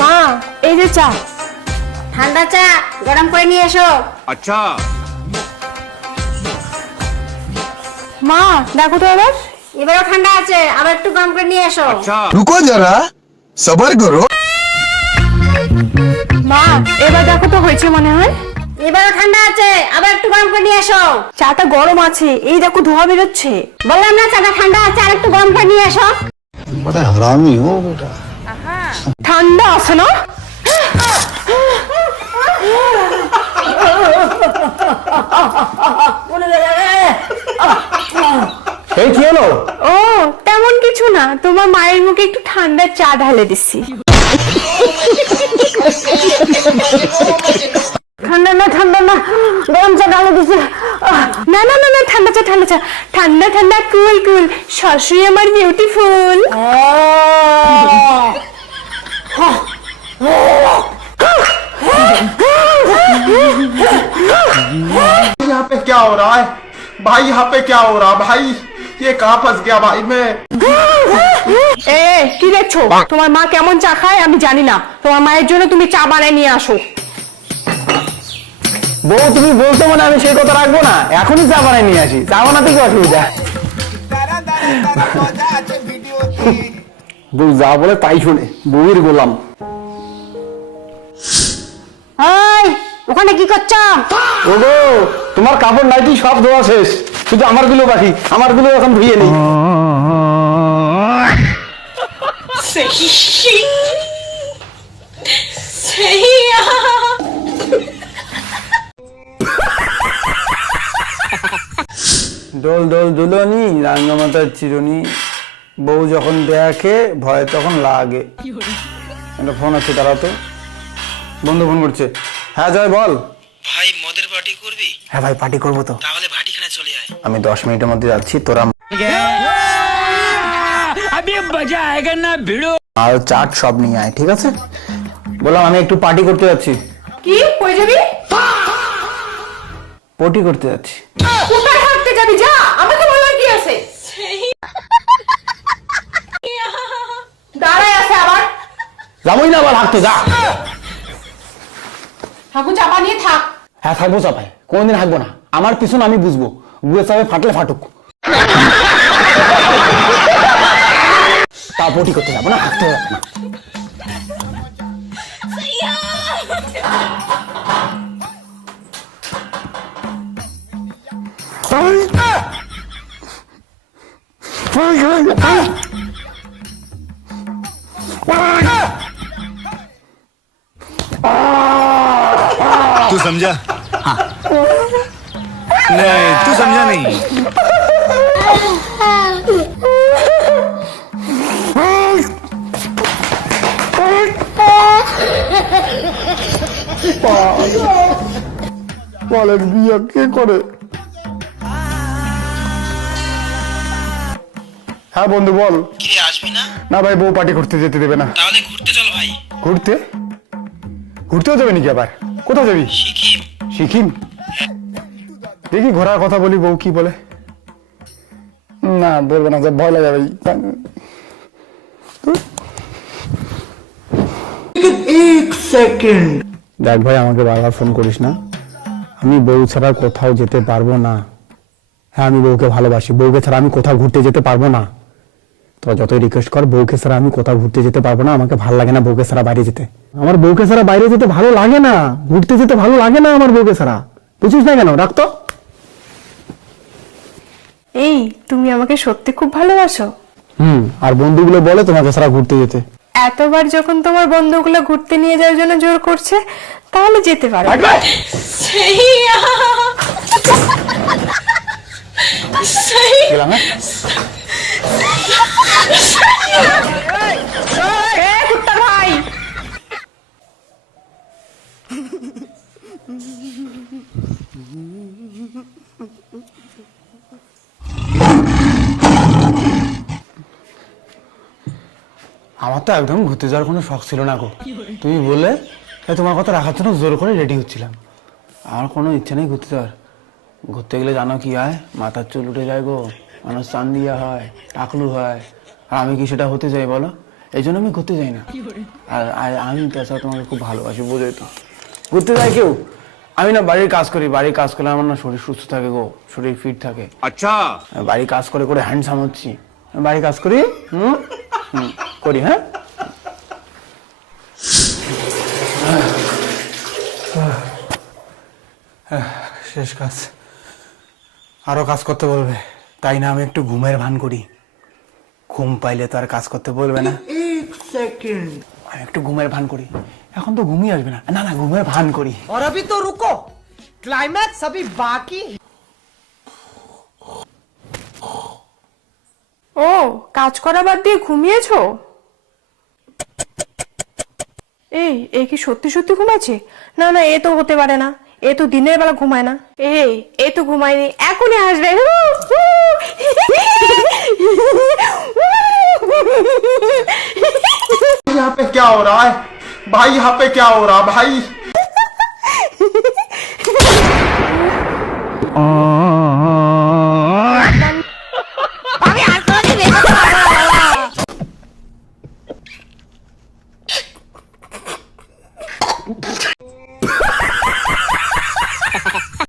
মা এই যে চা। ঠান্ডা চা গরম করে নিয়ে এসো। আচ্ছা। মা দেখো তো এবারও ঠান্ডা আছে, আবার একটু গরম করে নিয়ে এসো। আচ্ছা। रुको जरा सबर करो। মা এবার দেখো তো হয়েছে মনে হয়। এবারও ঠান্ডা আছে, আবার একটু গরম করে নিয়ে এসো। চাটা গরম আছে, এই দেখো ধোঁয়া বেরোচ্ছে। বললাম না চাটা ঠান্ডা আছে, আর একটু গরম করে নিয়ে এসো। बड़ा हरामी हो बेटा। ঠান্ডা আছে না? এই কি হলো? ও তেমন কিছু না, তোমার মায়ের মুখে একটু ঠান্ডা চা ঢালে দিচ্ছি। ঠান্ডা না গরম চা ঢালে দিছি। না না না না ঠান্ডা চা ঠান্ডা ঠান্ডা কুল কুল। শাশুড়ি আমার বিউটিফুল। यहाँ पे क्या हो रहा है भाई? यहाँ पे क्या हो रहा भाई? ये कहाँ फंस गया भाई मैं? এ কি দেখছো? তোমার মা কেমন চা খায় আমি জানি না, তোমার মায়ের জন্য তুমি চা বানায় নিয়ে আসো। বউ তুমি বলছো মানে আমি সেই কথা রাখবো না, এখনই চা বানাই নিয়ে আসি। চা বানাতে কি অসুবিধা? বউ যা বলে তাই শুনে, বউয়ের গোলাম। এই ওখানে কি করছো? ওগো তোমার কাপড় নাইটি সব ধোয়া শেষ, শুধু আমার গুলো বাকি। আমার গুলো এখন ধুয়ে নেই। দোল দোল দুলনি রাঙ্গামাতার চিরুনি, বউ যখন দেখে ভয় তখন লাগে। একটা ফোন আছে, দাঁড়াতো। বন্ধু ফোন করছে। হ্যাঁ জয় বল। ভাই মদের পার্টি করবি? হ্যাঁ ভাই পার্টি করবো তো। তাহলে ভাটিখানে চলে আয়। আমি 10 মিনিটের মধ্যে যাচ্ছি, তোরা আর চাট সব নিয়ে আয়, ঠিক আছে? বললাম আমি একটু পার্টি করতে যাচ্ছি। কি কই যাবি? পটি করতে যাচ্ছি। কোথায় থাকতে যাবি? যা, আমাকে বলার কি আছে? দাঁড়ায় আছে আবার। যাবোই না আবার হাঁটতে, যা। ঠাকুর চাপা নিয়ে থাক। হ্যাঁ থাকবো চাপায়, কোনোদিন হাঁকবো না। আমার পিছন আমি বুঝবো, গুয়ে চাপে ফাটলে ফাটুক। তা পটি করতে যাবো না, হাঁটতে যাবো না। तू समझा? नहीं तू समझा नहीं। বলেন বিয়ে কে করে? হ্যাঁ বন্ধু বল। কি রে, আসবি না? না ভাই, বউ পার্টি করতে যেতে দেবে না। তাহলে ঘুরতে চল ভাই। ঘুরতে? ঘুরতেও যাবে নাকি আবার? কোথাও যাবি? সিকিম। সিকিম? দেখি ঘোরার কথা বলি, বউ কি বলে। না বলবে না, ভয় লাগে ভাই। দেখ ভাই, আমাকে বারবার ফোন করিস না। আমি বউ ছাড়া কোথাও যেতে পারবো না। হ্যাঁ আমি বউকে ভালোবাসি, বউকে ছাড়া আমি কোথাও ঘুরতে যেতে পারবো না। তো যতই রিকোয়েস্ট কর, বউকে ছাড়া আমি কোথাও ঘুরতে যেতে পারবো না। আমাকে ভালো লাগে না বউকে ছাড়া বাইরে যেতে। আমার বউকে ছাড়া বাইরে যেতে ভালো লাগে না, ঘুরতে যেতে ভালো লাগে না আমার বউকে ছাড়া। বুঝিস না কেন? রাখতো। এই তুমি আমাকে সত্যি খুব ভালোবাসো? আর বন্ধুগুলো বলে তোমাকে ছাড়া ঘুরতে যেতে। এতবার যখন তোমার বন্ধুগুলো ঘুরতে নিয়ে যাওয়ার জন্য জোর করছে, তাহলে যেতে পারো। গেলাম, হ্যাঁ? কুত্তা ভাই, আমার তো একদম ঘুরতে যাওয়ার কোনো শখ ছিল না গো। তুমি বলে তোমার কথা রাখার জন্য জোর করে রেডি হচ্ছিলাম। আমার কোনো ইচ্ছে নেই ঘুরতে যাওয়ার। ঘুরতে গেলে জানো কি হয়? মাথার চুল উঠে যায় গো, মানুষ চান দিয়া হয়, টাকলু হয়। আর আমি কি সেটা হতে চাই বলো? এই জন্য আমি ঘুরতে যাই না। আর আর আমি তাছাড়া তোমাকে খুব ভালোবাসি, বোঝোই তো। ঘুরতে যায় কেউ, আমি না বাড়ির কাজ করি, বাড়ির কাজ করলে আমার না শরীর সুস্থ থাকে গো, শরীর ফিট থাকে। अच्छा বাড়ির কাজ করে করে হ্যান্ডসাম হচ্ছি, বাড়ির কাজ করি করি। হ্যাঁ শেষ কাজ, আরো কাজ করতে বলবে, তাই না আমি একটু ঘুমের ভান করি। ঘুম পাইলে তো আর কাজ করতে বলবে না। আমি একটু ঘুমের ভান করি, এখন তো ঘুমিয়ে আসবে না, না না ঘুমের ভান করি। और अभी तो रुको, क्लाइमैक्स अभी बाकी। ও কাজ করা বাদ দিয়ে ঘুমিয়েছো? এই কি সত্যি সত্যি ঘুমাচ্ছে? না না, এ তো হতে পারে না, এ তো দিনের বেলা ঘুমায় না। এ তো ঘুমায়নি, এখনই আসবে। यहाँ पे क्या हो रहा है भाई? यहाँ पे क्या हो रहा भाई?